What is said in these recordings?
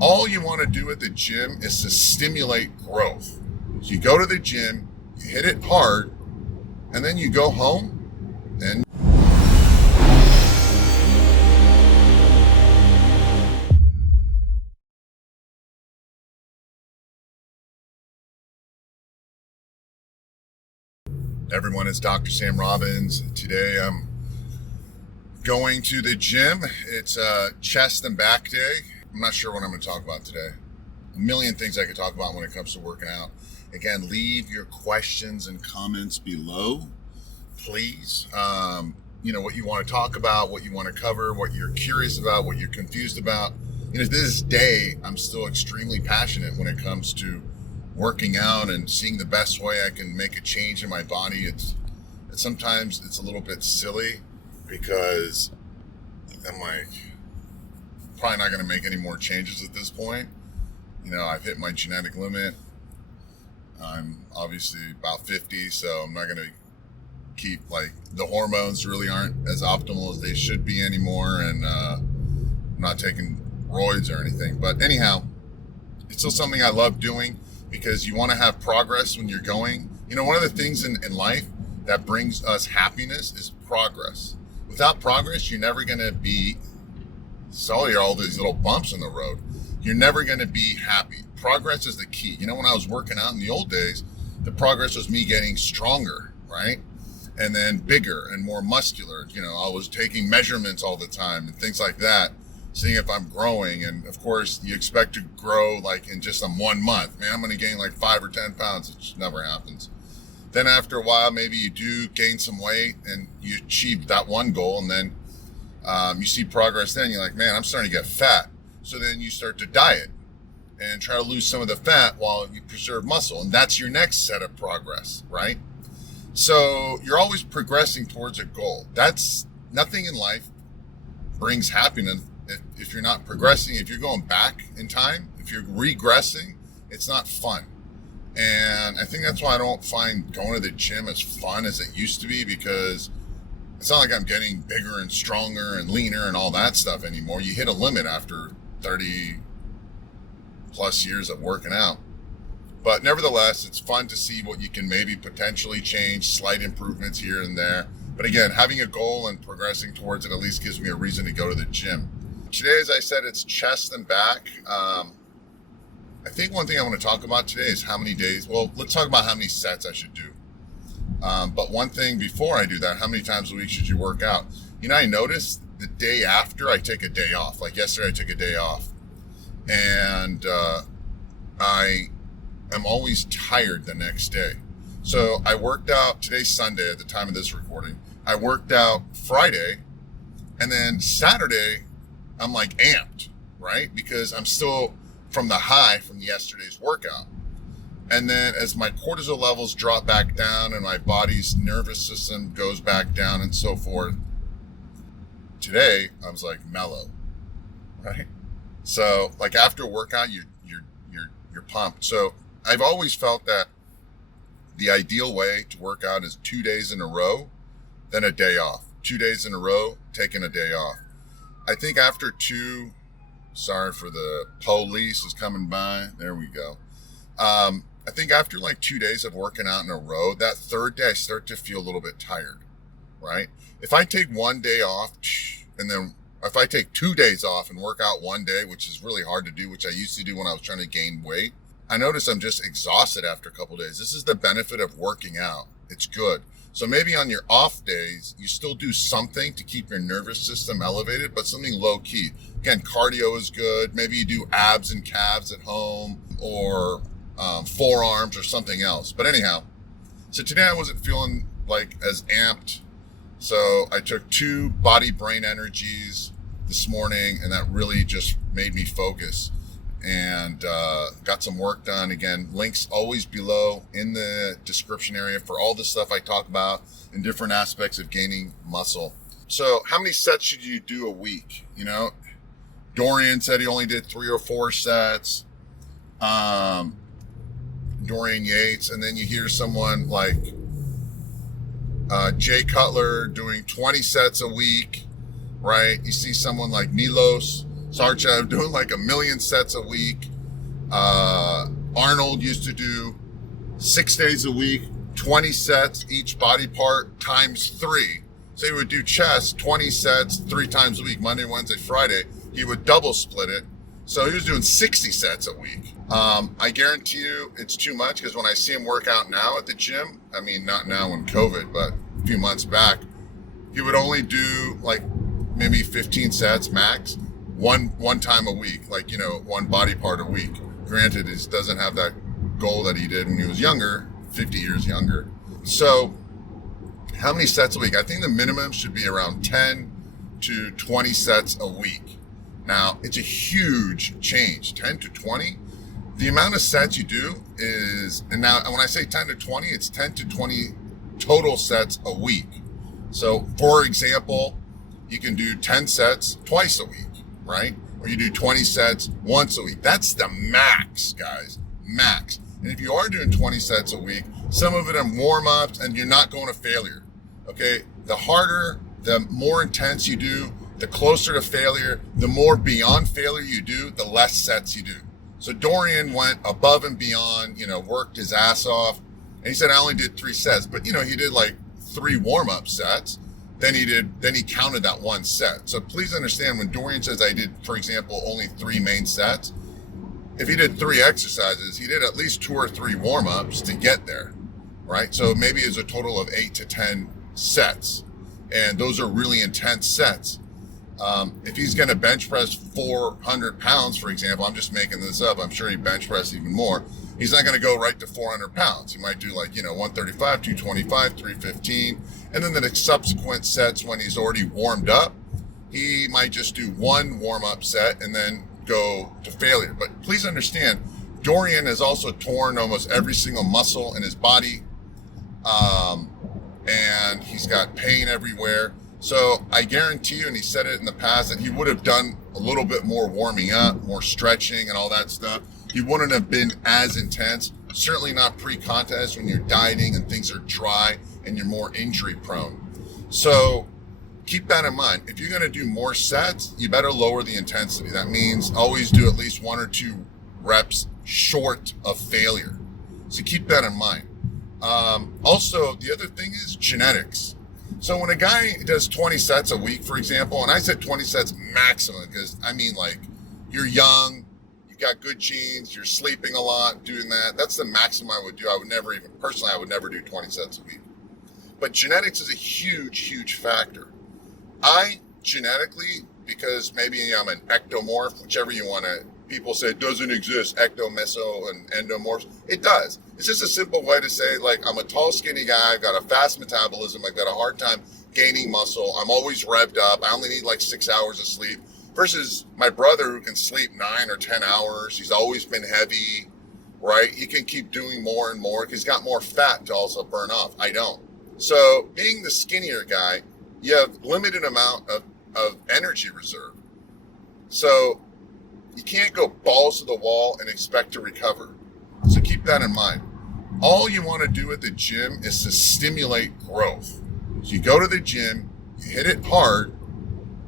All you want to do at the gym is to stimulate growth. So you go to the gym, you hit it hard, and then you go home and everyone, it's Dr. Sam Robbins. Today I'm going to the gym. It's chest and back day. I'm not sure what I'm going to talk about today. A million things I could talk about when it comes to working out. Again, leave your questions and comments below, please. What you want to talk about, what you want to cover, what you're curious about, what you're confused about. To this day, I'm still extremely passionate when it comes to working out and seeing the best way I can make a change in my body. It's sometimes it's a little bit silly because I'm like, probably not going to make any more changes at this point. I've hit my genetic limit. I'm obviously about 50, so I'm not going to keep, the hormones really aren't as optimal as they should be anymore, and I'm not taking roids or anything. But anyhow, it's still something I love doing because you want to have progress when you're going. One of the things in life that brings us happiness is progress. Without progress, you're never going to be, sorry, all these little bumps in the road. You're never going to be happy. Progress is the key. When I was working out in the old days, the progress was me getting stronger, right? And then bigger and more muscular. I was taking measurements all the time and things like that, seeing if I'm growing. And of course, you expect to grow in just 1 month. Man, I'm going to gain 5 or 10 pounds. It just never happens. Then after a while, maybe you do gain some weight and you achieve that one goal. And then you see progress. Then you're like, man, I'm starting to get fat. So then you start to diet and try to lose some of the fat while you preserve muscle. And that's your next set of progress, right? So you're always progressing towards a goal. That's nothing in life brings happiness if you're not progressing. If you're going back in time, if you're regressing, it's not fun. And I think that's why I don't find going to the gym as fun as it used to be, because it's not like I'm getting bigger and stronger and leaner and all that stuff anymore. You hit a limit after 30 plus years of working out. But nevertheless, it's fun to see what you can maybe potentially change, slight improvements here and there. But again, having a goal and progressing towards it at least gives me a reason to go to the gym. Today, as I said, it's chest and back. I think one thing I want to talk about today is how many days. Well, let's talk about how many sets I should do. But one thing before I do that, how many times a week should you work out? I noticed the day after I take a day off. Like yesterday, I took a day off. And I am always tired the next day. So I worked out, today's Sunday at the time of this recording. I worked out Friday, and then Saturday, I'm amped, right? Because I'm still from the high from yesterday's workout. And then as my cortisol levels drop back down and my body's nervous system goes back down and so forth, today I was mellow, right? So after a workout, you're pumped. So I've always felt that the ideal way to work out is 2 days in a row, then a day off. 2 days in a row, taking a day off. I think after sorry for the police is coming by. There we go. I think after 2 days of working out in a row, that third day I start to feel a little bit tired, right? If I take 1 day off, and then if I take 2 days off and work out 1 day, which is really hard to do, which I used to do when I was trying to gain weight, I notice I'm just exhausted after a couple of days. This is the benefit of working out. It's good. So maybe on your off days, you still do something to keep your nervous system elevated, but something low key. Again, cardio is good. Maybe you do abs and calves at home, or forearms or something else. But anyhow, so today I wasn't feeling as amped. So I took 2 body brain energies this morning, and that really just made me focus and got some work done. Again, links always below in the description area for all the stuff I talk about in different aspects of gaining muscle. So how many sets should you do a week? Dorian said he only did 3 or 4 sets. Dorian Yates. And then you hear someone like Jay Cutler doing 20 sets a week, right? You see someone like Milos Start doing like 1,000,000 sets a week. Arnold used to do 6 days a week, 20 sets, each body part times 3. So he would do chest, 20 sets, 3 times a week, Monday, Wednesday, Friday. He would double split it. So he was doing 60 sets a week. I guarantee you it's too much, because when I see him work out now at the gym, I mean, not now in COVID, but a few months back, he would only do like maybe 15 sets max, one time a week, like, one body part a week. Granted, he doesn't have that goal that he did when he was younger, 50 years younger. So how many sets a week? I think the minimum should be around 10 to 20 sets a week. Now, it's a huge change, 10 to 20. The amount of sets you do is, and now when I say 10 to 20, it's 10 to 20 total sets a week. So, for example, you can do 10 sets twice a week, right? Or you do 20 sets once a week. That's the max, guys, max. And if you are doing 20 sets a week, some of it are warm-ups and you're not going to failure, okay? The harder, the more intense you do, the closer to failure, the more beyond failure you do, the less sets you do. So Dorian went above and beyond, worked his ass off. And he said, I only did 3 sets, but he did like 3 warm-up sets. Then he counted that 1 set. So please understand, when Dorian says I did, for example, only 3 main sets, if he did 3 exercises, he did at least 2 or 3 warm-ups to get there, right? So maybe it's a total of 8 to 10 sets. And those are really intense sets. If he's going to bench press 400 pounds, for example, I'm just making this up, I'm sure he bench press even more. He's not going to go right to 400 pounds. He might do 135, 225, 315. And then the subsequent sets, when he's already warmed up, he might just do 1 warm-up set and then go to failure. But please understand, Dorian has also torn almost every single muscle in his body. And he's got pain everywhere. So I guarantee you, and he said it in the past, that he would have done a little bit more warming up, more stretching and all that stuff. He wouldn't have been as intense, certainly not pre-contest when you're dieting and things are dry and you're more injury prone. So keep that in mind. If you're going to do more sets, you better lower the intensity. That means always do at least 1 or 2 reps short of failure. So keep that in mind. Also, the other thing is genetics. So when a guy does 20 sets a week, for example, and I said 20 sets maximum, because you're young, you've got good genes, you're sleeping a lot, doing that. That's the maximum I would do. I would never do 20 sets a week. But genetics is a huge, huge factor. I genetically, because maybe I'm an ectomorph, whichever you want to, people say it doesn't exist, ecto, meso, and endomorphs. It does. It's just a simple way to say, I'm a tall, skinny guy, I've got a fast metabolism, I've got a hard time gaining muscle, I'm always revved up, I only need 6 hours of sleep, versus my brother who can sleep 9 or 10 hours, he's always been heavy, right? He can keep doing more and more because he's got more fat to also burn off. I don't. So being the skinnier guy, you have limited amount of energy reserve. So you can't go balls to the wall and expect to recover. So keep that in mind. All you want to do at the gym is to stimulate growth. So you go to the gym, you hit it hard,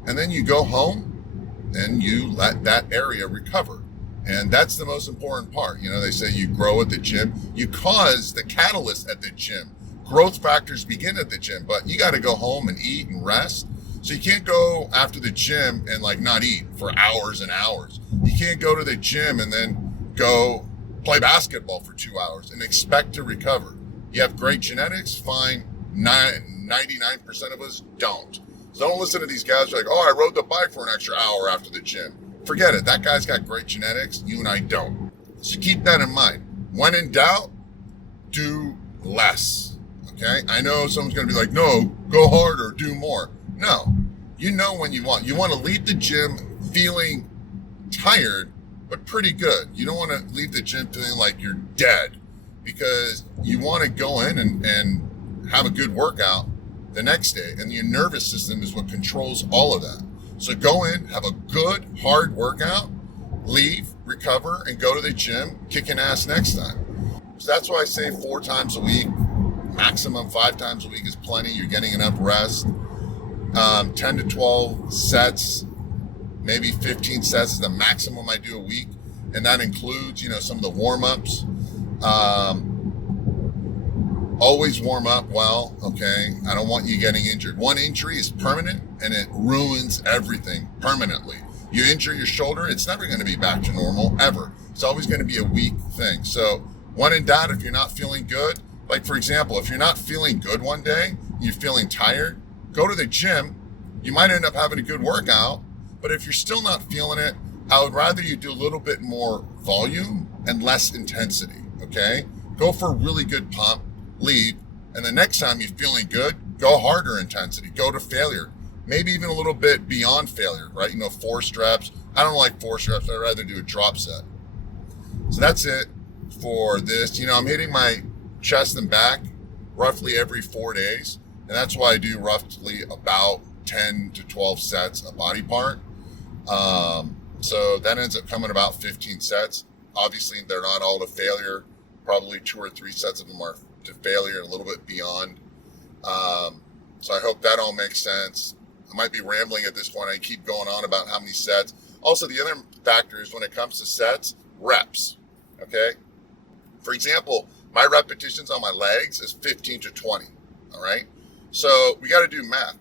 and then you go home and you let that area recover. And that's the most important part. They say you grow at the gym. You cause the catalyst at the gym. Growth factors begin at the gym, but you got to go home and eat and rest. So you can't go after the gym and not eat for hours and hours. You can't go to the gym and then go play basketball for 2 hours and expect to recover. You have great genetics, fine. 99% of us don't. So don't listen to these guys who are I rode the bike for an extra hour after the gym. Forget it. That guy's got great genetics. You and I don't. So keep that in mind. When in doubt, do less. Okay? I know someone's going to be no, go harder, do more. No. When you want. You want to leave the gym feeling tired, but pretty good. You don't want to leave the gym feeling like you're dead, because you want to go in and have a good workout the next day. And your nervous system is what controls all of that. So go in, have a good, hard workout, leave, recover, and go to the gym kicking ass next time. So that's why I say 4 times a week, maximum 5 times a week is plenty. You're getting enough rest. 10 to 12 sets maybe 15 sets is the maximum I do a week. And that includes, some of the warm-ups. Always warm up well, okay? I don't want you getting injured. One injury is permanent and it ruins everything permanently. You injure your shoulder, it's never going to be back to normal, ever. It's always going to be a weak thing. So when in doubt, if you're not feeling good, like for example, if you're not feeling good one day, you're feeling tired, go to the gym. You might end up having a good workout, but if you're still not feeling it, I would rather you do a little bit more volume and less intensity, okay? Go for a really good pump, leave, and the next time you're feeling good, go harder intensity, go to failure, maybe even a little bit beyond failure, right? 4 reps. I don't like 4 reps. I'd rather do a drop set. So that's it for this. I'm hitting my chest and back roughly every 4 days, and that's why I do roughly about 10 to 12 sets a body part. So that ends up coming about 15 sets. Obviously, they're not all to failure. Probably 2 or 3 sets of them are to failure, a little bit beyond. So I hope that all makes sense. I might be rambling at this point. I keep going on about how many sets. Also, the other factor is when it comes to sets, reps, okay? For example, my repetitions on my legs is 15 to 20, all right? So we got to do math.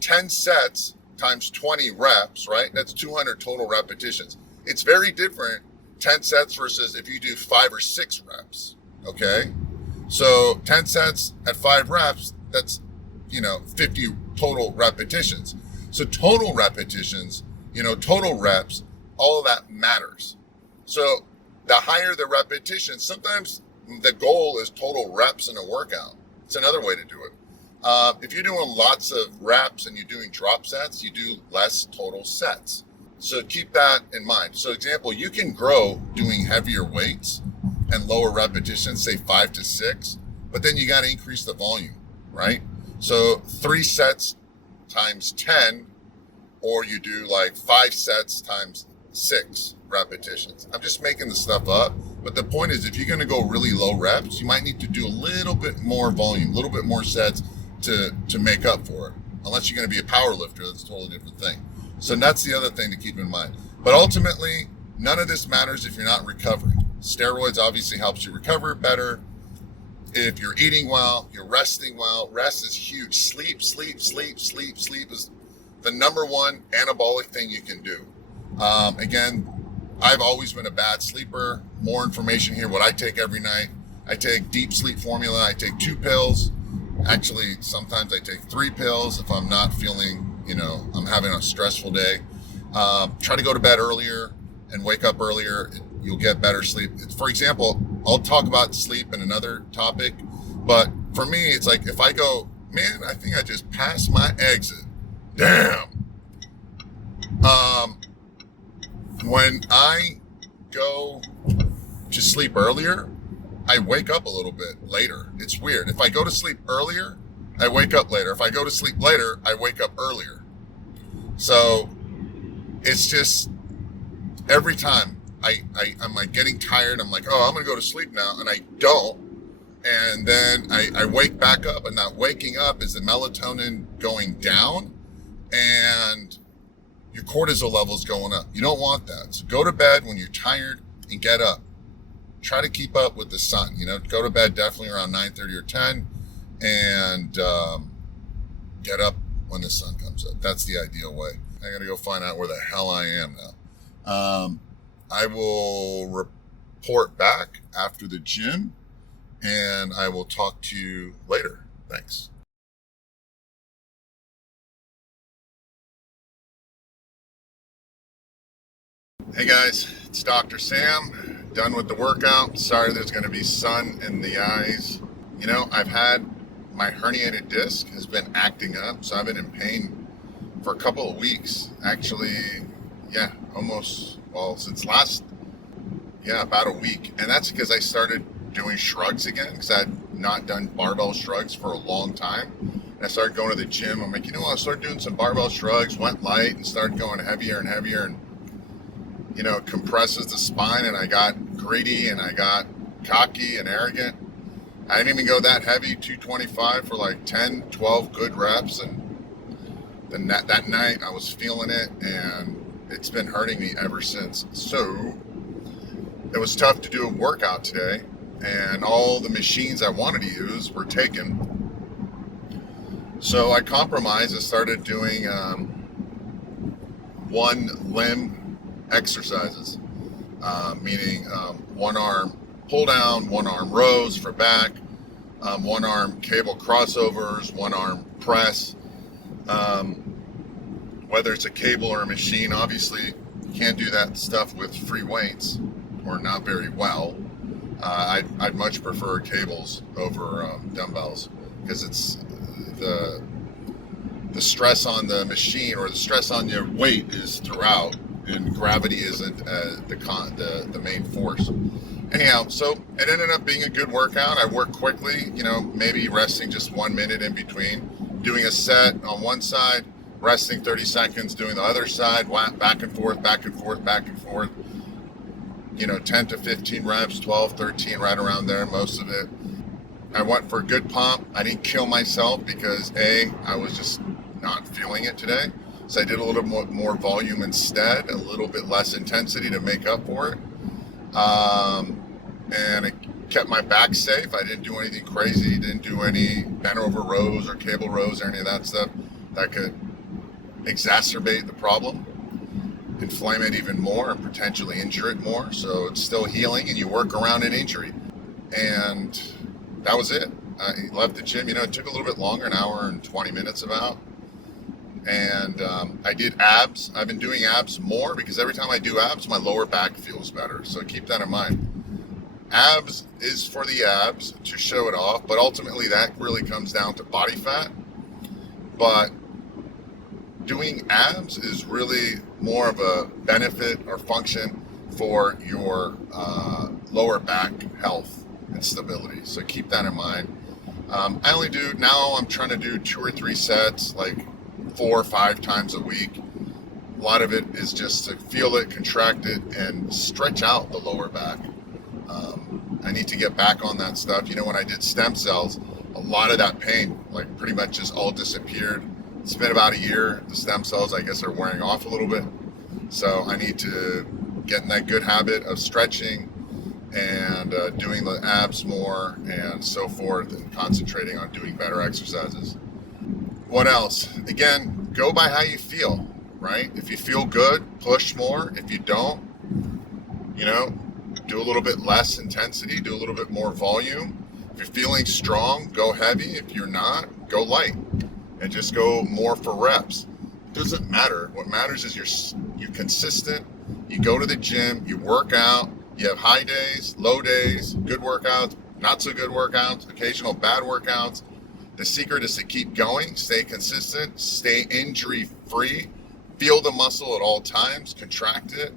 10 sets times 20 reps, right? That's 200 total repetitions. It's very different, 10 sets versus if you do 5 or 6 reps, okay? So 10 sets at 5 reps, that's, 50 total repetitions. So total repetitions, total reps, all of that matters. So the higher the repetition, sometimes the goal is total reps in a workout. It's another way to do it. If you're doing lots of reps and you're doing drop sets, you do less total sets. So keep that in mind. So example, you can grow doing heavier weights and lower repetitions, say 5 to 6, but then you got to increase the volume, right? So 3 sets times 10, or you do like 5 sets times 6 repetitions. I'm just making the stuff up, but the point is if you're going to go really low reps, you might need to do a little bit more volume, a little bit more sets to make up for it. Unless you're going to be a power lifter, that's a totally different thing. So that's the other thing to keep in mind. But ultimately, none of this matters if you're not recovering. Steroids obviously helps you recover better. If you're eating well, you're resting well. Rest is huge. Sleep is the number one anabolic thing you can do. Again, I've always been a bad sleeper. More information here, what I take every night. I take deep sleep formula. I take 2 pills. Actually, sometimes I take 3 pills if I'm not feeling, I'm having a stressful day. Try to go to bed earlier and wake up earlier. You'll get better sleep. For example, I'll talk about sleep in another topic, but for me, it's like if I go, man, I think I just passed my exit. Damn. When I go to sleep earlier, I wake up a little bit later. It's weird. If I go to sleep earlier, I wake up later. If I go to sleep later, I wake up earlier. So it's just every time I'm like getting tired. I'm like, oh, I'm going to go to sleep now. And I don't. And then I wake back up, and that waking up is the melatonin going down and your cortisol levels going up. You don't want that. So go to bed when you're tired and get up. Try to keep up with the sun, go to bed definitely around 9:30 or 10 and get up when the sun comes up. That's the ideal way. I got to go find out where the hell I am now. I will report back after the gym, and I will talk to you later. Thanks. Hey guys, it's Dr. Sam, done with the workout. Sorry there's going to be sun in the eyes. I've had my herniated disc has been acting up, so I've been in pain for a couple of weeks. Actually, since about a week. And that's because I started doing shrugs again, because I had not done barbell shrugs for a long time. And I started going to the gym. I'm like, I started doing some barbell shrugs, went light and started going heavier and heavier, and it compresses the spine, and I got greedy and I got cocky and arrogant. I didn't even go that heavy, 225 for like 10, 12 good reps. And then that night I was feeling it, and it's been hurting me ever since. So it was tough to do a workout today, and all the machines I wanted to use were taken. So I compromised and started doing one limb exercises, meaning one arm pull down, one arm rows for back, one arm cable crossovers, one arm press. Whether it's a cable or a machine, obviously you can't do that stuff with free weights or not very well. I'd much prefer cables over dumbbells, because it's the stress on the machine or the stress on your weight is throughout, and gravity isn't the main force. Anyhow, so it ended up being a good workout. I worked quickly, maybe resting just 1 minute in between, doing a set on one side, resting 30 seconds, doing the other side, back and forth, back and forth, back and forth. 10 to 15 reps, 12, 13, right around there, most of it. I went for a good pump. I didn't kill myself because I was just not feeling it today. So I did a little more volume instead, a little bit less intensity to make up for it. And it kept my back safe. I didn't do anything crazy. Didn't do any bent over rows or cable rows or any of that stuff that could exacerbate the problem, inflame it even more, and potentially injure it more. So it's still healing, and you work around an injury. And that was it. I left the gym. It took a little bit longer, an hour and 20 minutes about. And I did abs. I've been doing abs more because every time I do abs, my lower back feels better. So keep that in mind. Abs is for the abs, to show it off, but ultimately that really comes down to body fat. But doing abs is really more of a benefit or function for your lower back health and stability. So keep that in mind. I'm trying to do 2 or 3 sets, like 4 or 5 times a week. A lot of it is just to feel it, contract it, and stretch out the lower back. I need to get back on that stuff. When I did stem cells, a lot of that pain, like, pretty much just all disappeared. It's been about a year. The stem cells, I guess, are wearing off a little bit. So I need to get in that good habit of stretching and doing the abs more and so forth, and concentrating on doing better exercises. What else? Again, go by how you feel, right? If you feel good, push more. If you don't, do a little bit less intensity, do a little bit more volume. If you're feeling strong, go heavy. If you're not, go light, and just go more for reps. It doesn't matter. What matters is you're consistent. You go to the gym, you work out, you have high days, low days, good workouts, not so good workouts, occasional bad workouts. The secret is to keep going, stay consistent, stay injury free, feel the muscle at all times, contract it.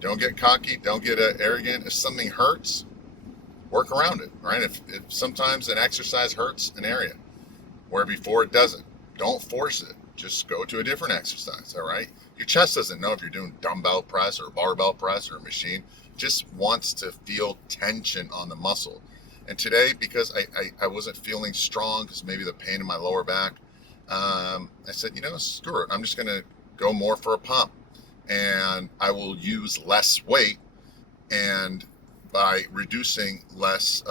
Don't get cocky, don't get arrogant. If something hurts, work around it, right? If sometimes an exercise hurts an area where before it doesn't, don't force it. Just go to a different exercise, all right? Your chest doesn't know if you're doing dumbbell press or barbell press or a machine. It just wants to feel tension on the muscle. And today, because I wasn't feeling strong, because maybe the pain in my lower back, I said, screw it. I'm just going to go more for a pump. And I will use less weight, and by reducing less,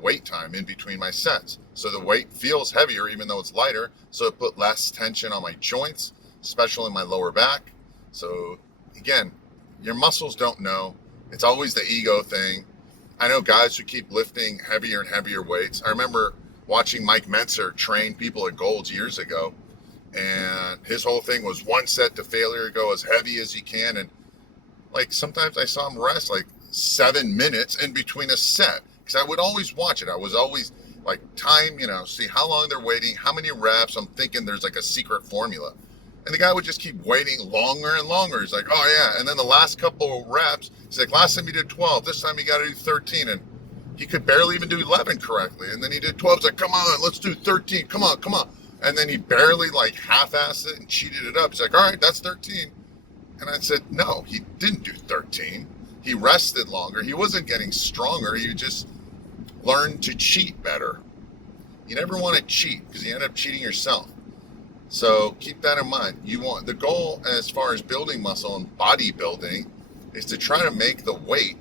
weight time in between my sets. So the weight feels heavier, even though it's lighter. So it put less tension on my joints, especially in my lower back. So again, your muscles don't know. It's always the ego thing. I know guys who keep lifting heavier and heavier weights. I remember watching Mike Mentzer train people at Gold's years ago. And his whole thing was 1 set to failure, go as heavy as you can. And like sometimes I saw him rest like 7 minutes in between a set, because I would always watch it. I was always like time, see how long they're waiting, how many reps. I'm thinking there's like a secret formula. And the guy would just keep waiting longer and longer. He's like, oh yeah. And then the last couple of reps, he's like, last time you did 12, this time you got to do 13. And he could barely even do 11 correctly. And then he did 12. He's like, come on, let's do 13. Come on. And then he barely like half-assed it and cheated it up. He's like, all right, that's 13. And I said, no, he didn't do 13. He rested longer. He wasn't getting stronger. He just learned to cheat better. You never want to cheat, because you end up cheating yourself. So keep that in mind. You want the goal as far as building muscle and bodybuilding is to try to make the weight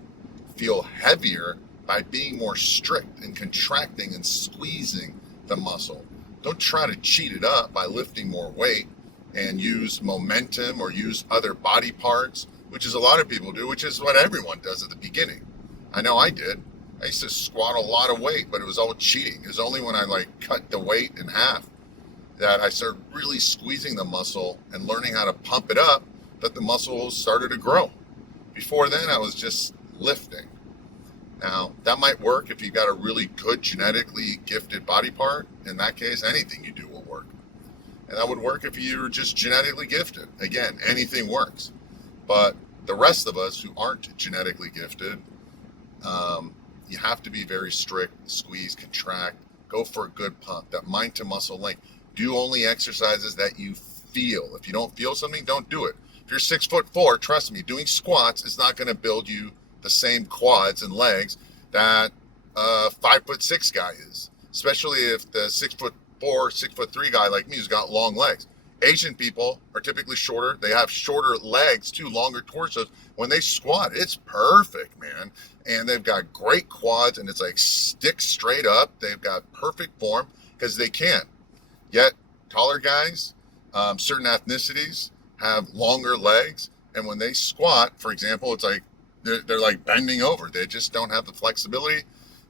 feel heavier by being more strict and contracting and squeezing the muscle. Don't try to cheat it up by lifting more weight and use momentum or use other body parts, which is a lot of people do, which is what everyone does at the beginning. I know I did. I used to squat a lot of weight, but it was all cheating. It was only when I cut the weight in half that I started really squeezing the muscle and learning how to pump it up that the muscle started to grow. Before then, I was just lifting. Now, that might work if you've got a really good genetically gifted body part. In that case, anything you do will work. And that would work if you're just genetically gifted. Again, anything works. But the rest of us who aren't genetically gifted, you have to be very strict, squeeze, contract, go for a good pump, that mind to muscle link. Do only exercises that you feel. If you don't feel something, don't do it. If you're 6'4", trust me, doing squats is not going to build you the same quads and legs that a 5'6" guy is, especially if the 6'4", 6'3" guy like me who's got long legs. Asian people are typically shorter. They have shorter legs too, longer torsos. When they squat, it's perfect, man. And they've got great quads, and it's like stick straight up. They've got perfect form because they can. Yet taller guys, certain ethnicities have longer legs, and when they squat, for example, it's like they're like bending over. They just don't have the flexibility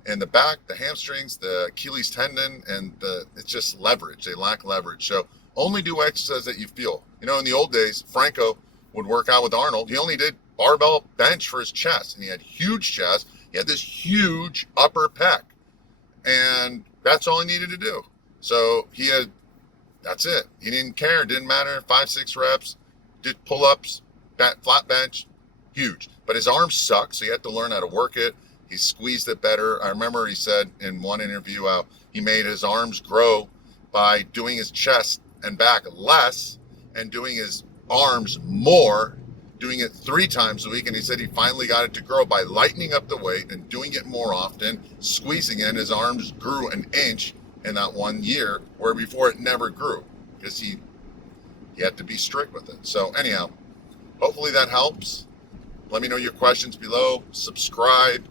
in the back, the hamstrings, the Achilles tendon, and it's just leverage. They lack leverage. So only do exercise that you feel. You know, in the old days, Franco would work out with Arnold. He only did barbell bench for his chest, and he had huge chest. He had this huge upper pec, and that's all he needed to do. So that's it. He didn't care. Didn't matter. 5-6 reps, did pull-ups, flat bench, huge. But his arms suck, so he had to learn how to work it. He squeezed it better. I remember he said in one interview how he made his arms grow by doing his chest and back less and doing his arms more, doing it 3 times a week. And he said he finally got it to grow by lightening up the weight and doing it more often, squeezing it. His arms grew an inch in that 1 year, where before it never grew because he had to be strict with it. So anyhow, hopefully that helps. Let me know your questions below. Subscribe,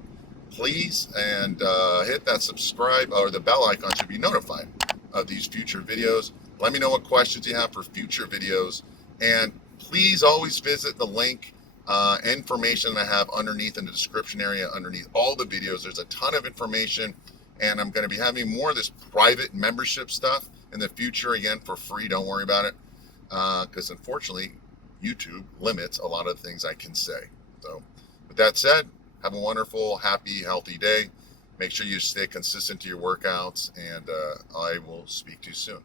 please, and hit that subscribe or the bell icon to be notified of these future videos. Let me know what questions you have for future videos, and please always visit the link information I have underneath in the description area, underneath all the videos. There's a ton of information, and I'm going to be having more of this private membership stuff in the future, again, for free. Don't worry about it, because unfortunately, YouTube limits a lot of things I can say. So with that said, have a wonderful, happy, healthy day. Make sure you stay consistent to your workouts, and I will speak to you soon.